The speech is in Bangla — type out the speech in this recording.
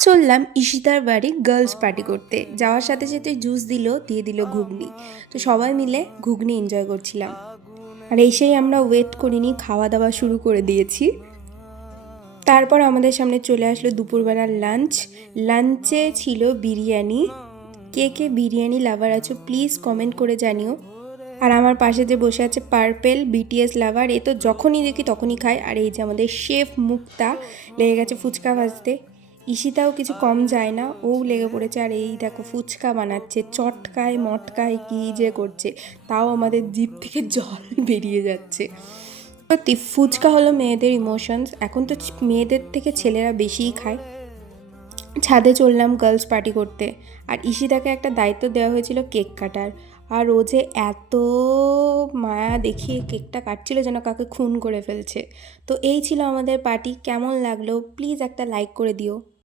চললাম ঈশিতার বাড়ি গার্লস পার্টি করতে। যাওয়ার সাথে সাথে জুস দিল, দিয়ে দিল ঘুগনি। তো সবাই মিলে ঘুগনি এনজয় করছিলাম। আর এসেই আমরা ওয়েট করিনি, খাওয়া দাওয়া শুরু করে দিয়েছি। তারপর আমাদের সামনে চলে আসলো দুপুরবেলার লাঞ্চ। লাঞ্চে ছিল বিরিয়ানি। কে কে বিরিয়ানি লাভার আছো প্লিজ কমেন্ট করে জানিও। আর আমার পাশে যে বসে আছে পার্পেল, বিটিএস লাভার, এ তো যখনই দেখি তখনই খায়। আর এই যে আমাদের শেফ মুক্তা লেগে গেছে ফুচকা ভাজতে। ঈশিতাও কিছু কম যায় না, ও লেগে পড়েছে। আর এই দেখো ফুচকা বানাচ্ছে, চটকায় মটকায় কী যে করছে, তাও আমাদের জিভ থেকে জল বেরিয়ে যাচ্ছে। সত্যি ফুচকা হলো মেয়েদের ইমোশনস। এখন তো মেয়েদের থেকে ছেলেরা বেশিই খায়। ছাদে চললাম গার্লস পার্টি করতে। আর ঈশিতাকে একটা দায়িত্ব দেওয়া হয়েছিল কেক কাটার। আর ও যে এত মায়া দেখিয়ে কেকটা কাটছিল যেন কাকে খুন করে ফেলছে। তো এই ছিল আমাদের পার্টি। কেমন লাগলো প্লিজ একটা লাইক করে দিও।